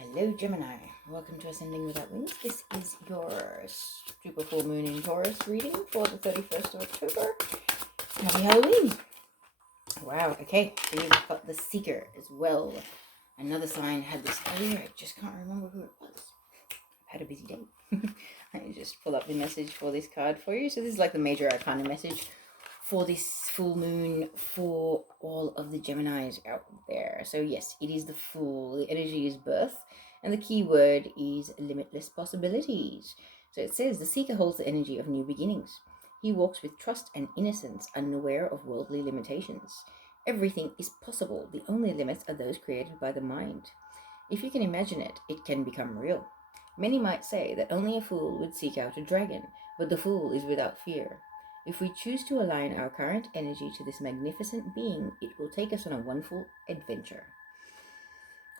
Hello Gemini, welcome to Ascending Without Wings. This is your super full moon in Taurus reading for the 31st of October. Happy Halloween! Wow, okay, so you've got the Seeker as well. Another sign had this earlier, I just can't remember who it was. I've had a busy day. Let me just pull up the message for this card for you. So this is like the major arcana message for this full moon for all of the Geminis out there. So yes, it is the Fool. The energy is birth, and the key word is limitless possibilities. So it says the Seeker holds the energy of new beginnings. He walks with trust and innocence, unaware of worldly limitations. Everything is possible. The only limits are those created by the mind. If you can imagine it, it can become real. Many might say that only a fool would seek out a dragon, but the fool is without fear. If we choose to align our current energy to this magnificent being, it will take us on a wonderful adventure.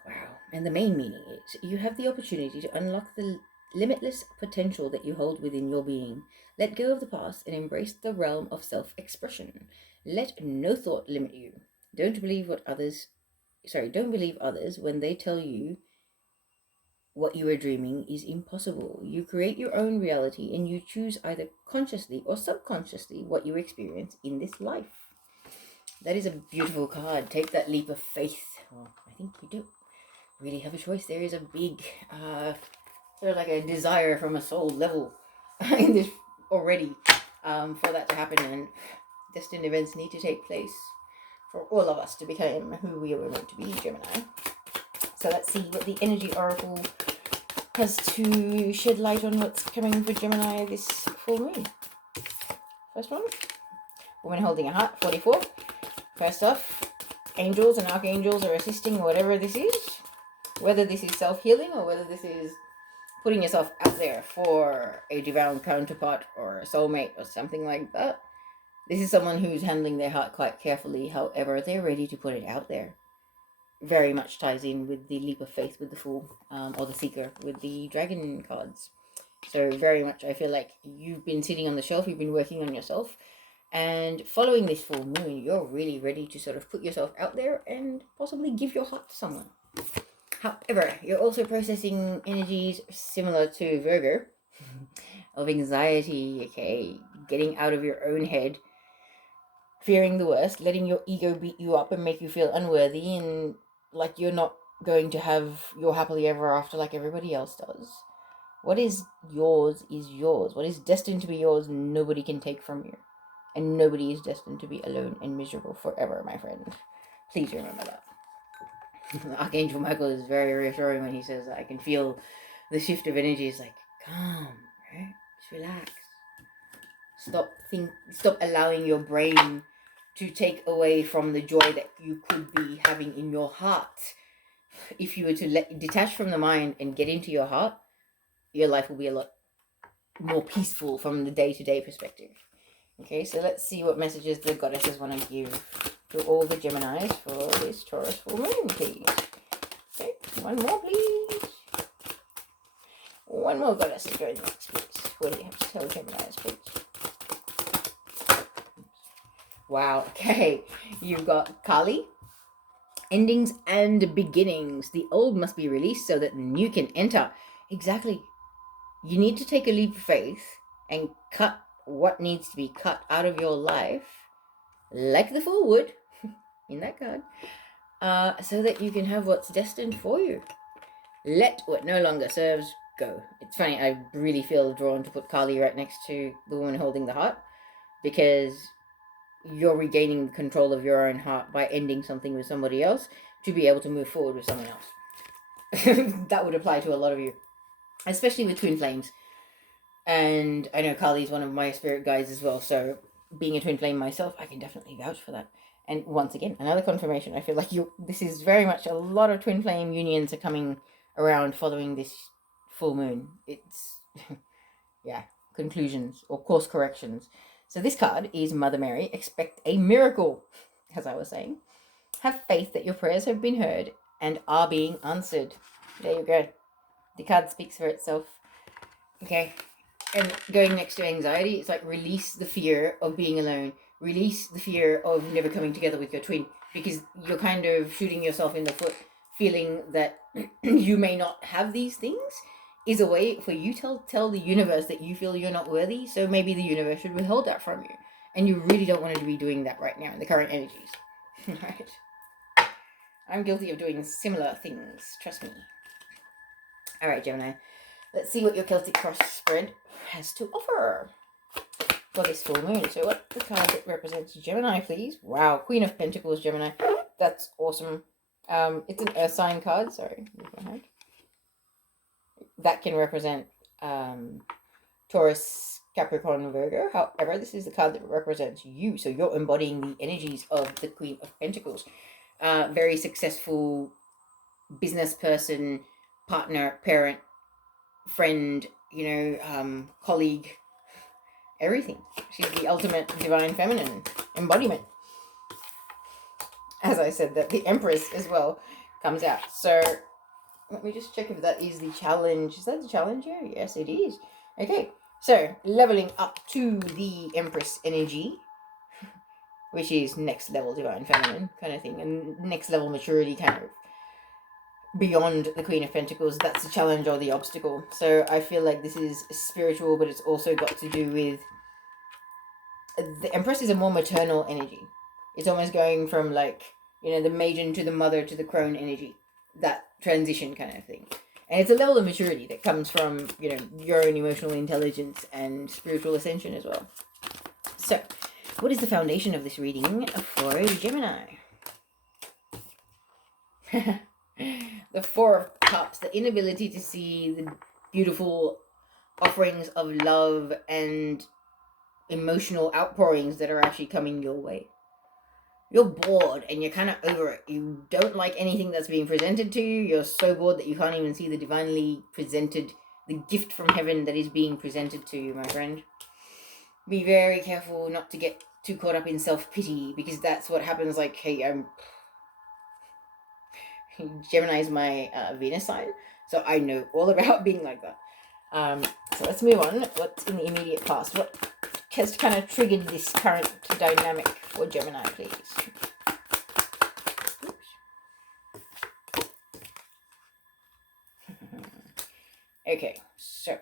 Wow. And the main meaning is you have the opportunity to unlock the limitless potential that you hold within your being. Let go of the past and embrace the realm of self-expression. Let no thought limit you. Don't believe others when they tell you what you are dreaming is impossible. You create your own reality and you choose either consciously or subconsciously what you experience in this life. That is a beautiful card. Take that leap of faith. Well, I think you do really have a choice. There is a big, there's like a desire from a soul level in this already for that to happen, and destined events need to take place for all of us to become who we are meant to be, Gemini. So let's see what the energy oracle has to shed light on what's coming for Gemini this full moon. First one, woman holding a heart, 44. First off, angels and archangels are assisting whatever this is, whether this is self-healing or whether this is putting yourself out there for a divine counterpart or a soulmate or something like that. This is someone who's handling their heart quite carefully, however, they're ready to put it out there. Very much ties in with the leap of faith with the Fool, or the Seeker with the Dragon cards. So very much I feel like you've been sitting on the shelf, you've been working on yourself, and following this full moon, you're really ready to sort of put yourself out there and possibly give your heart to someone. However, you're also processing energies similar to Virgo of anxiety, okay, getting out of your own head, fearing the worst, letting your ego beat you up and make you feel unworthy and like you're not going to have your happily ever after like everybody else does. What is yours is yours. What is destined to be yours, nobody can take from you. And nobody is destined to be alone and miserable forever, my friend. Please remember that. Archangel Michael is very reassuring when he says, I can feel the shift of energy. It's like, calm, right? Just relax. Stop allowing your brain to take away from the joy that you could be having in your heart. If you were to detach from the mind and get into your heart, your life will be a lot more peaceful from the day-to-day perspective. Okay, so let's see what messages the goddesses want to give to all the Geminis for this Taurus full moon, please. Okay, one more, please. One more goddess to join us, please. What do you have to tell Geminis, please? Wow, okay. You've got Kali. Endings and beginnings. The old must be released so that the new can enter. Exactly. You need to take a leap of faith and cut what needs to be cut out of your life, like the Fool would in that card, so that you can have what's destined for you. Let what no longer serves go. It's funny, I really feel drawn to put Kali right next to the woman holding the heart, because you're regaining control of your own heart by ending something with somebody else to be able to move forward with someone else. That would apply to a lot of you, especially with twin flames. And I know Kali is one of my spirit guides as well, so being a twin flame myself, I can definitely vouch for that. And once again, another confirmation. I feel like this is very much a lot of twin flame unions are coming around following this full moon. It's, yeah, conclusions or course corrections. So this card is Mother Mary. Expect a miracle, as I was saying. Have faith that your prayers have been heard and are being answered. There you go. The card speaks for itself. Okay. And going next to anxiety, it's like release the fear of being alone. Release the fear of never coming together with your twin, because you're kind of shooting yourself in the foot feeling that you may not have these things is a way for you to tell the universe that you feel you're not worthy. So maybe the universe should withhold that from you. And you really don't want to be doing that right now in the current energies. Right? I'm guilty of doing similar things. Trust me. All right, Gemini. Let's see what your Celtic cross spread has to offer for this full moon. So what the card that represents Gemini, please? Wow, Queen of Pentacles, Gemini. That's awesome. It's an earth sign card. Sorry. That can represent Taurus, Capricorn, Virgo. However, this is the card that represents you. So you're embodying the energies of the Queen of Pentacles. Very successful business person, partner, parent, friend, colleague, everything. She's the ultimate divine feminine embodiment. As I said, that the Empress as well comes out. So let me just check if that is the challenge. Is that the challenge here? Yes, it is. Okay, so leveling up to the Empress energy, which is next level divine feminine kind of thing, and next level maturity kind of beyond the Queen of Pentacles. That's the challenge or the obstacle. So I feel like this is spiritual, but it's also got to do with the Empress is a more maternal energy. It's almost going from like, the maiden to the mother to the crone energy, that transition kind of thing. And it's a level of maturity that comes from, your own emotional intelligence and spiritual ascension as well. So, what is the foundation of this reading for Gemini? The Four of Cups, the inability to see the beautiful offerings of love and emotional outpourings that are actually coming your way. You're bored and you're kind of over it. You don't like anything that's being presented to you. You're so bored that you can't even see the divinely presented, the gift from heaven that is being presented to you, my friend. Be very careful not to get too caught up in self-pity, because that's what happens. Like, hey, Gemini is my Venus sign, so I know all about being like that. So let's move on. What's in the immediate past? What has kind of triggered this current dynamic for Gemini, please? Okay, so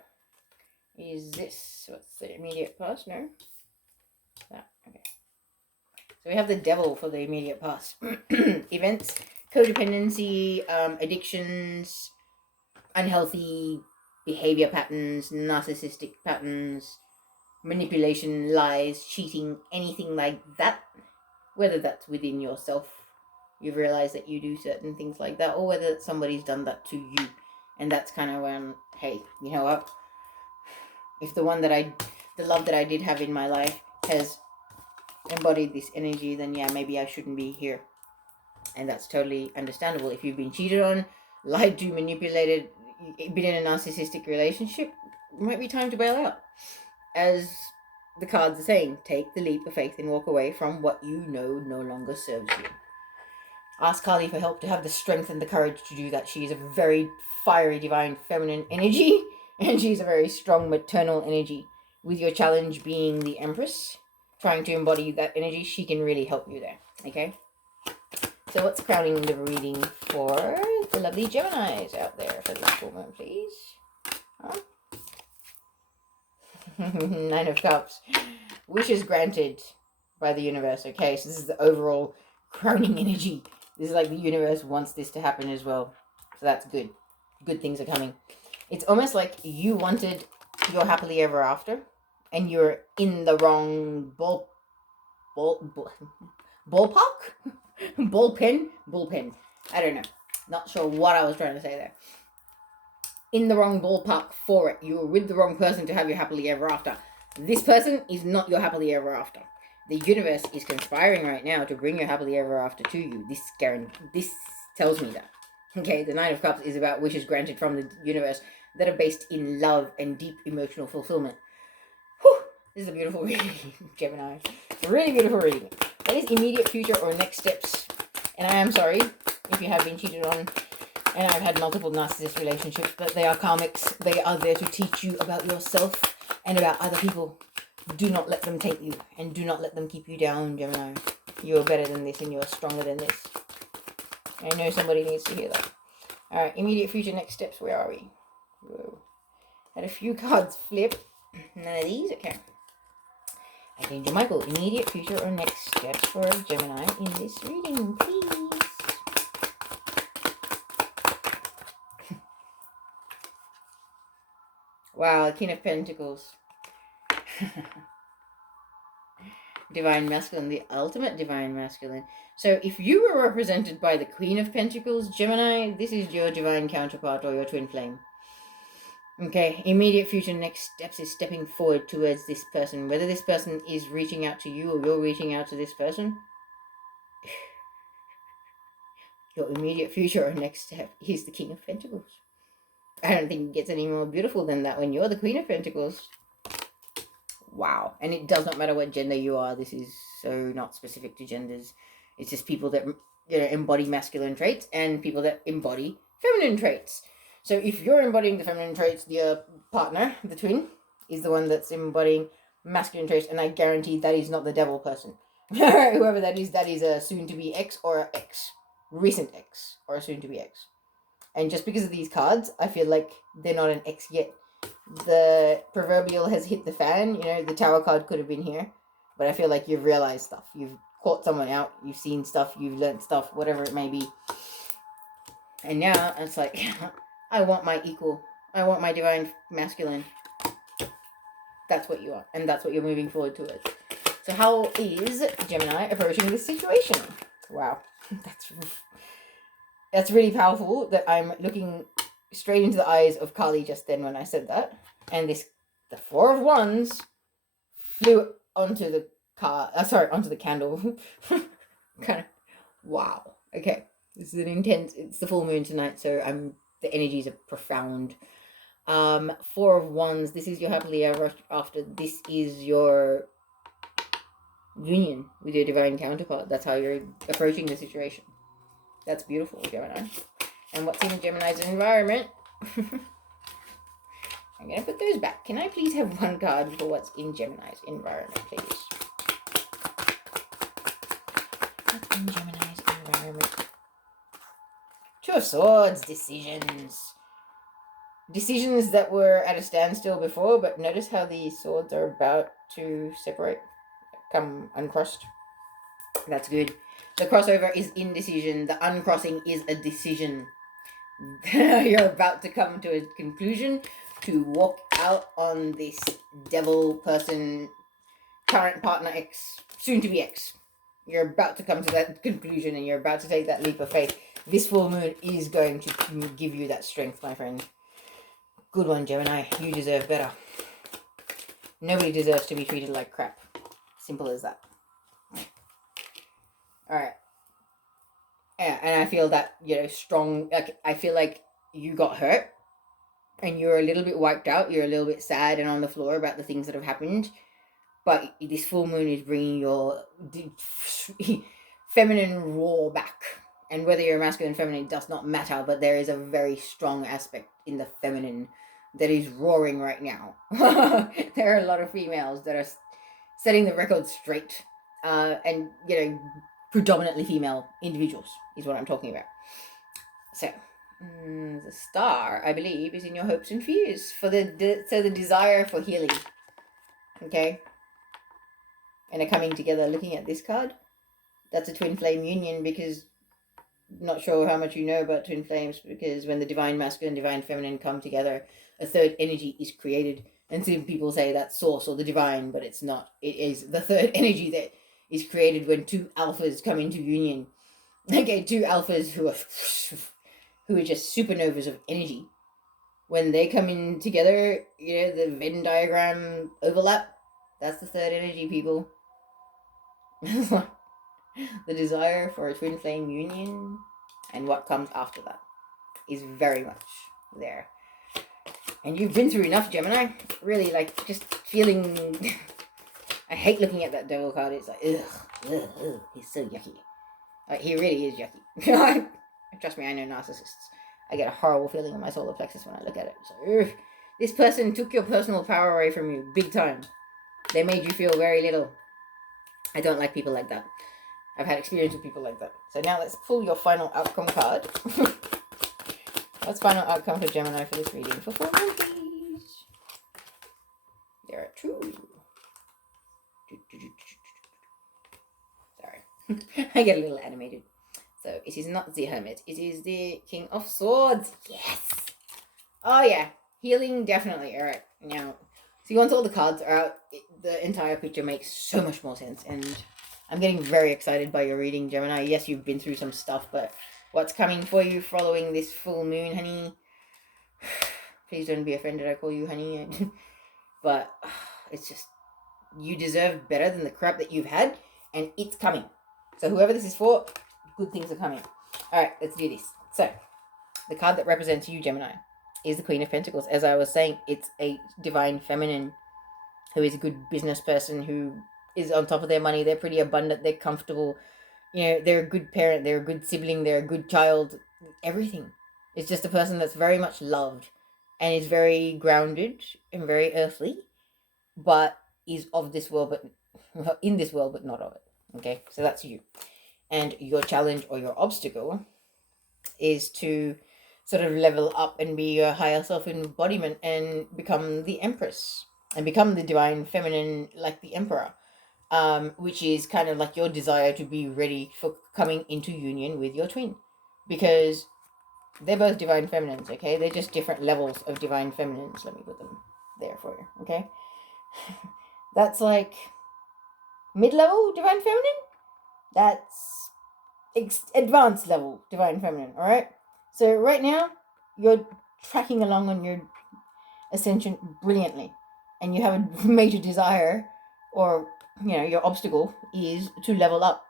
is this, what's the immediate past? No? That, okay. So we have the Devil for the immediate past. Events, codependency, addictions, unhealthy behavior patterns, narcissistic patterns, manipulation, lies, cheating, anything like that. Whether that's within yourself, you've realized that you do certain things like that, or whether somebody's done that to you. And that's kind of when, hey, you know what? If the love that I did have in my life has embodied this energy, then yeah, maybe I shouldn't be here. And that's totally understandable. If you've been cheated on, lied to, manipulated, been in a narcissistic relationship, it might be time to bail out. As the cards are saying, take the leap of faith and walk away from what you know no longer serves you. Ask Kali for help to have the strength and the courage to do that. She is a very fiery, divine, feminine energy, and she's a very strong maternal energy. With your challenge being the Empress, trying to embody that energy, she can really help you there, okay? So what's crowning the reading for the lovely Geminis out there for this full moon, please? Huh? 9 of Cups. Wishes granted by the universe, okay? So this is the overall crowning energy. This is like the universe wants this to happen as well. So that's good. Good things are coming. It's almost like you wanted your happily ever after, and you're in the wrong ballpark? Bullpen. I don't know. Not sure what I was trying to say there. In the wrong ballpark for it. You were with the wrong person to have your happily ever after. This person is not your happily ever after. The universe is conspiring right now to bring your happily ever after to you. This tells me that. Okay, the 9 of Cups is about wishes granted from the universe that are based in love and deep emotional fulfillment. Whew, this is a beautiful reading, Gemini. It's a really beautiful reading. That is immediate future or next steps. And I am sorry if you have been cheated on. And I've had multiple narcissist relationships, but they are karmics. They are there to teach you about yourself and about other people. Do not let them take you, and do not let them keep you down, Gemini. You are better than this, and you are stronger than this. I know somebody needs to hear that. All right, immediate future, next steps. Where are we? Whoa. Had a few cards flip. None of these? Okay. Archangel Michael, immediate future or next steps for Gemini in this reading, please. Wow, King of Pentacles. Divine Masculine, the ultimate Divine Masculine. So if you were represented by the Queen of Pentacles, Gemini, this is your divine counterpart or your twin flame. Okay, immediate future, next steps is stepping forward towards this person. Whether this person is reaching out to you or you're reaching out to this person, your immediate future or next step is the King of Pentacles. I don't think it gets any more beautiful than that when you're the Queen of Pentacles. Wow. And it does not matter what gender you are. This is so not specific to genders. It's just people that, you know, embody masculine traits and people that embody feminine traits. So if you're embodying the feminine traits, your partner, the twin, is the one that's embodying masculine traits. And I guarantee that is not the devil person. Whoever that is a soon-to-be ex or an ex. Recent ex or a soon-to-be ex. And just because of these cards, I feel like they're not an ex yet. The proverbial has hit the fan. You know, the Tower card could have been here. But I feel like you've realized stuff. You've caught someone out. You've seen stuff. You've learned stuff. Whatever it may be. And now it's like, I want my equal. I want my divine masculine. That's what you want. And that's what you're moving forward towards. So how is Gemini approaching this situation? Wow. That's really powerful that I'm looking straight into the eyes of Kali just then when I said that. And the Four of Wands flew onto the onto the candle. Kind of, wow. Okay. This is an intense, it's the full moon tonight, so the energies are profound. Four of Wands, this is your happily ever after. This is your union with your divine counterpart. That's how you're approaching the situation. That's beautiful, Gemini. And what's in Gemini's environment? I'm going to put those back. Can I please have one card for what's in Gemini's environment, please? What's in Gemini's environment? Two of Swords, decisions. Decisions that were at a standstill before, but notice how the swords are about to separate, come uncrossed. That's good. The crossover is indecision. The uncrossing is a decision. You're about to come to a conclusion to walk out on this devil person, current partner ex, soon to be ex. You're about to come to that conclusion and you're about to take that leap of faith. This full moon is going to give you that strength, my friend. Good one, Gemini. You deserve better. Nobody deserves to be treated like crap. Simple as that. Alright. Yeah, and I feel that, you know, strong, like, I feel like you got hurt and you're a little bit wiped out. You're a little bit sad and on the floor about the things that have happened. But this full moon is bringing your feminine roar back. And whether you're masculine or feminine does not matter, but there is a very strong aspect in the feminine that is roaring right now. There are a lot of females that are setting the record straight. And, you know, predominantly female individuals is what I'm talking about. So, the star, I believe, is in your hopes and fears for the desire for healing. Okay? And a coming together. Looking at this card, that's a twin flame union, because not sure how much you know about twin flames, because when the divine masculine and divine feminine come together, a third energy is created. And some people say that's source or the divine, but it's not. It is the third energy that is created when two alphas come into union. Okay, two alphas who are just supernovas of energy. When they come in together, you know, the Venn diagram overlap. That's the third energy, people. The desire for a twin flame union and what comes after that is very much there. And you've been through enough, Gemini. Really, like, just feeling... I hate looking at that devil card. It's like, ugh, he's so yucky. Like, he really is yucky. Trust me, I know narcissists. I get a horrible feeling in my solar plexus when I look at it. So, this person took your personal power away from you, big time. They made you feel very little. I don't like people like that. I've had experience with people like that. So now let's pull your final outcome card. What's final outcome for Gemini for this reading for 4 months? There are 2. Sorry. I get a little animated. So it is not the Hermit. It is the King of Swords. Yes! Oh yeah. Healing, definitely. Alright. Now, see, once all the cards are out, the entire picture makes so much more sense. And I'm getting very excited by your reading, Gemini. Yes, you've been through some stuff, but what's coming for you following this full moon, honey? Please don't be offended I call you honey. But it's just, you deserve better than the crap that you've had, and it's coming. So whoever this is for, good things are coming. Alright, let's do this. So, the card that represents you, Gemini, is the Queen of Pentacles. As I was saying, it's a divine feminine who is a good business person, who is on top of their money. They're pretty abundant. They're comfortable. You know, they're a good parent. They're a good sibling. They're a good child. Everything. It's just a person that's very much loved and is very grounded and very earthly, but is of this world, but in this world, but not of it. Okay, so that's you. And your challenge or your obstacle is to sort of level up and be your higher self embodiment and become the Empress and become the divine feminine like the Emperor, which is kind of like your desire to be ready for coming into union with your twin, because they're both divine feminines. Okay, they're just different levels of divine feminines. Let me put them there for you. Okay. That's like mid-level divine feminine. That's advanced level divine feminine. All right. So right now you're tracking along on your ascension brilliantly, and you have a major desire, or you know, your obstacle is to level up.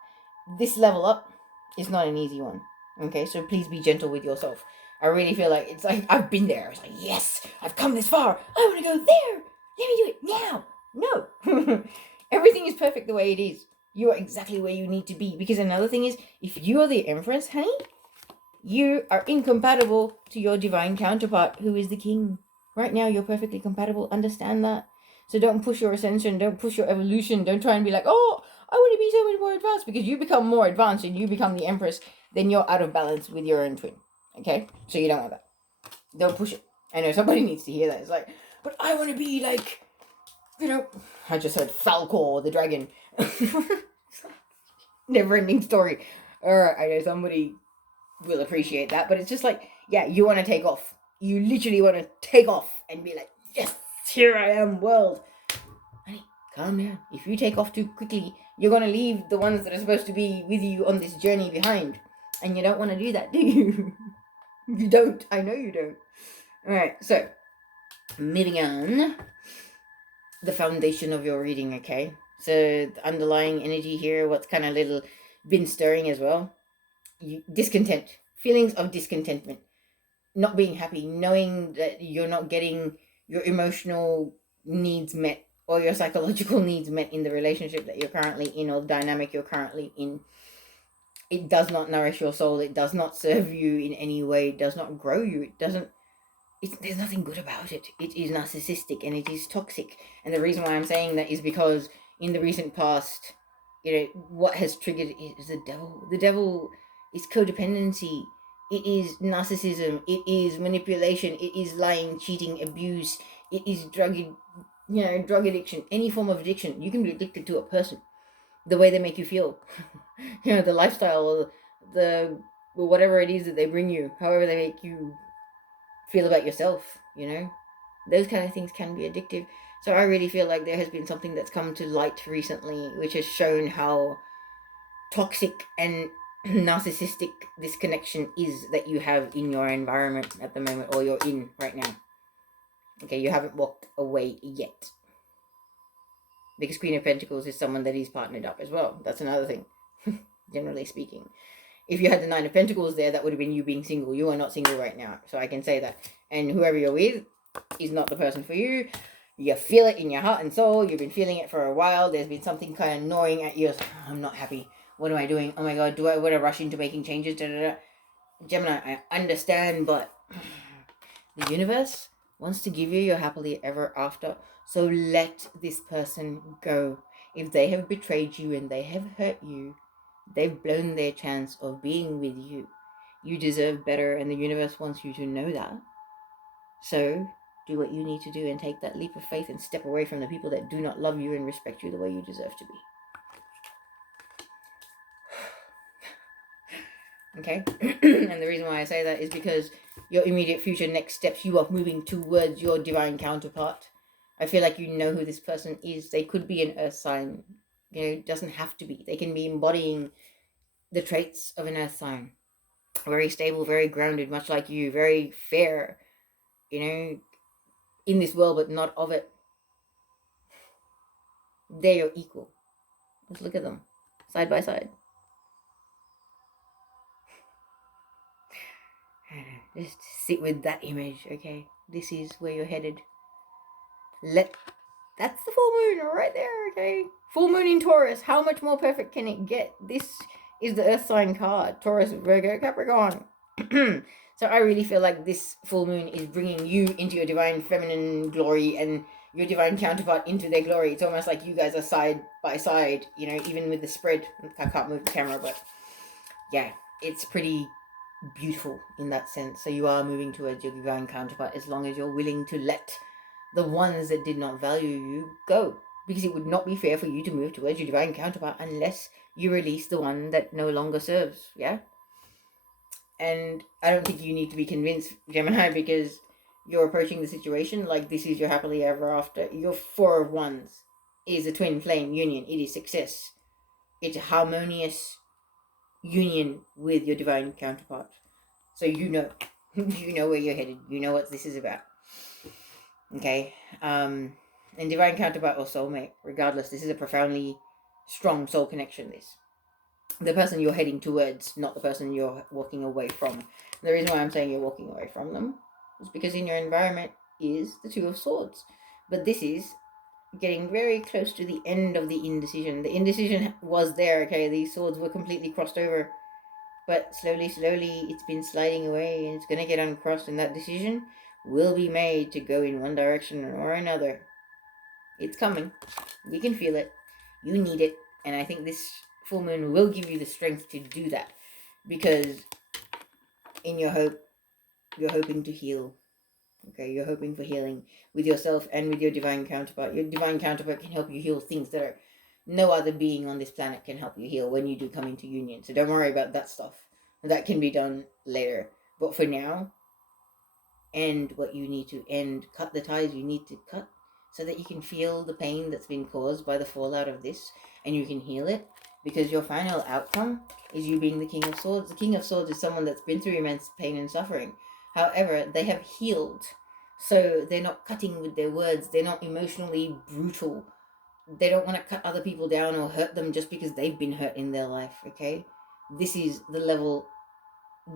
This level up is not an easy one. Okay, so please be gentle with yourself. I really feel like it's like I've been there. It's like, yes, I've come this far. I want to go there. Let me do it now. No. Everything is perfect the way it is. You are exactly where you need to be. Because another thing is, if you are the Empress, honey, you are incompatible to your divine counterpart, who is the King. Right now, you're perfectly compatible. Understand that. So don't push your ascension. Don't push your evolution. Don't try and be like, oh, I want to be so much more advanced. Because you become more advanced and you become the Empress, then you're out of balance with your own twin. Okay? So you don't want that. Don't push it. I know somebody needs to hear that. It's like, but I want to be like, you know, I just heard Falcor the dragon. Never ending story. Alright, I know somebody will appreciate that, but it's just like, yeah, you want to take off. You literally want to take off and be like, yes, here I am, world. Honey, calm down. If you take off too quickly, you're going to leave the ones that are supposed to be with you on this journey behind. And you don't want to do that, do you? You don't. I know you don't. Alright, so, moving on. The foundation of your reading, okay? So, the underlying energy here, what's kind of little been stirring as well. Discontent. Feelings of discontentment. Not being happy. Knowing that you're not getting your emotional needs met or your psychological needs met in the relationship that you're currently in or the dynamic you're currently in. It does not nourish your soul. It does not serve you in any way. It does not grow you. It doesn't. There's nothing good about it. It is narcissistic and it is toxic. And the reason why I'm saying that is because in the recent past, you know, what has triggered it is the devil. The devil is codependency. It is narcissism. It is manipulation. It is lying, cheating, abuse. It is drug addiction. Any form of addiction. You can be addicted to a person. The way they make you feel. You know, the lifestyle, the whatever it is that they bring you, however they make you feel about yourself, you know, those kind of things can be addictive. So I really feel like there has been something that's come to light recently which has shown how toxic and narcissistic this connection is that you have in your environment at the moment, or you're in right now. Okay, you haven't walked away yet, because Queen of Pentacles is someone that is partnered up as well. That's another thing. Generally speaking, if you had the Nine of Pentacles there, that would have been you being single. You are not single right now, so I can say that. And whoever you're with is not the person for you. You feel it in your heart and soul. You've been feeling it for a while. There's been something kind of gnawing at you. I'm not happy. What am I doing? Oh my God, do I want to rush into making changes? Da, da, da. Gemini, I understand, but the universe wants to give you your happily ever after. So let this person go. If they have betrayed you and they have hurt you, They've blown their chance of being with you. You deserve better, and the universe wants you to know that. So do what you need to do and take that leap of faith and step away from the people that do not love you and respect you the way you deserve to be. Okay? And the reason why I say that is because your immediate future next steps, you are moving towards your divine counterpart. I feel like you know who this person is. They could be an earth sign. You know, it doesn't have to be. They can be embodying the traits of an earth sign. Very stable, very grounded, much like you. Very fair, you know, in this world, but not of it. They're your equal. Let's look at them side by side. Just sit with that image, okay? This is where you're headed. That's the full moon right there, okay? Full moon in Taurus. How much more perfect can it get? This is the earth sign card. Taurus, Virgo, Capricorn. So I really feel like this full moon is bringing you into your divine feminine glory and your divine counterpart into their glory. It's almost like you guys are side by side, you know, even with the spread. I can't move the camera, but yeah, it's pretty beautiful in that sense. So you are moving towards your divine counterpart as long as you're willing to let the ones that did not value you go, because it would not be fair for you to move towards your divine counterpart unless you release the one that no longer serves. Yeah. And I don't think you need to be convinced, Gemini, because you're approaching the situation like this is your happily ever after. Your Four of Wands is a twin flame union. It is success. It's a harmonious union with your divine counterpart. So you know where you're headed. You know what this is about. Okay. And divine counterpart or soulmate, regardless, this is a profoundly strong soul connection. This, the person you're heading towards, not the person you're walking away from. The reason why I'm saying you're walking away from them is because in your environment is the Two of Swords. But this is getting very close to the end of the indecision. The indecision was there, okay? These swords were completely crossed over. But slowly, it's been sliding away, and it's going to get uncrossed, and that decision will be made to go in one direction or another. It's coming. You can feel it. You need it. And I think this full moon will give you the strength to do that. Because in your hope, you're hoping to heal. Okay, you're hoping for healing with yourself and with your divine counterpart. Your divine counterpart can help you heal things that are no other being on this planet can help you heal when you do come into union. So don't worry about that stuff. That can be done later. But for now, end what you need to end. Cut the ties you need to cut so that you can feel the pain that's been caused by the fallout of this and you can heal it. Because your final outcome is you being the King of Swords. The King of Swords is someone that's been through immense pain and suffering. However, they have healed. So they're not cutting with their words. They're not emotionally brutal. They don't want to cut other people down or hurt them just because they've been hurt in their life, okay? This is the level,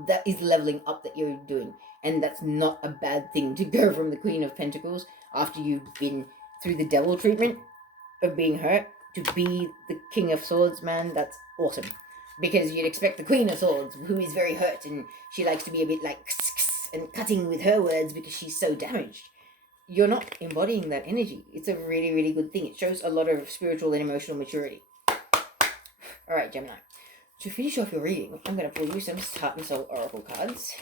that is leveling up that you're doing. And that's not a bad thing to go from the Queen of Pentacles after you've been through the devil treatment of being hurt to be the King of Swords, man. That's awesome. Because you'd expect the Queen of Swords, who is very hurt and she likes to be a bit like and cutting with her words because she's so damaged. You're not embodying that energy. It's a really, really good thing. It shows a lot of spiritual and emotional maturity. All right, Gemini. To finish off your reading, I'm going to pull you some Heart and Soul Oracle cards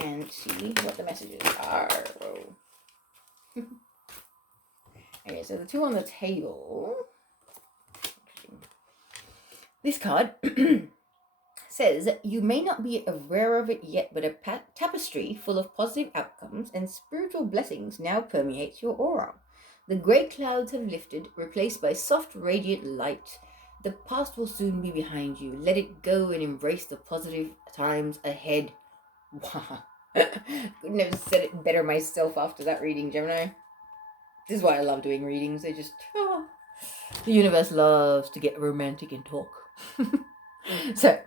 and see what the messages are. Okay, so the two on the table. This card says, you may not be aware of it yet, but a tapestry full of positive outcomes and spiritual blessings now permeates your aura. The grey clouds have lifted, replaced by soft, radiant light. The past will soon be behind you. Let it go and embrace the positive times ahead. Wow. Couldn't have said it better myself after that reading, Gemini. This is why I love doing readings. They just... the universe loves to get romantic and talk. So...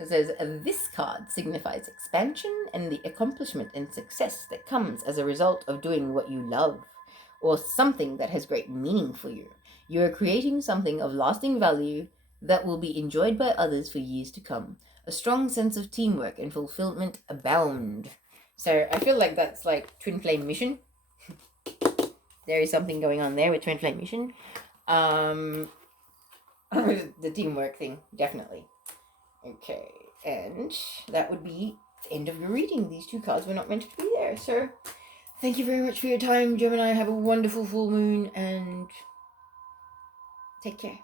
it says, this card signifies expansion and the accomplishment and success that comes as a result of doing what you love, or something that has great meaning for you. You are creating something of lasting value that will be enjoyed by others for years to come. A strong sense of teamwork and fulfillment abound. So I feel like that's like twin flame mission. There is something going on there with twin flame mission. The teamwork thing, definitely. Okay, and that would be the end of your reading. These two cards were not meant to be there. So thank you very much for your time, Gemini. Have a wonderful full moon and take care.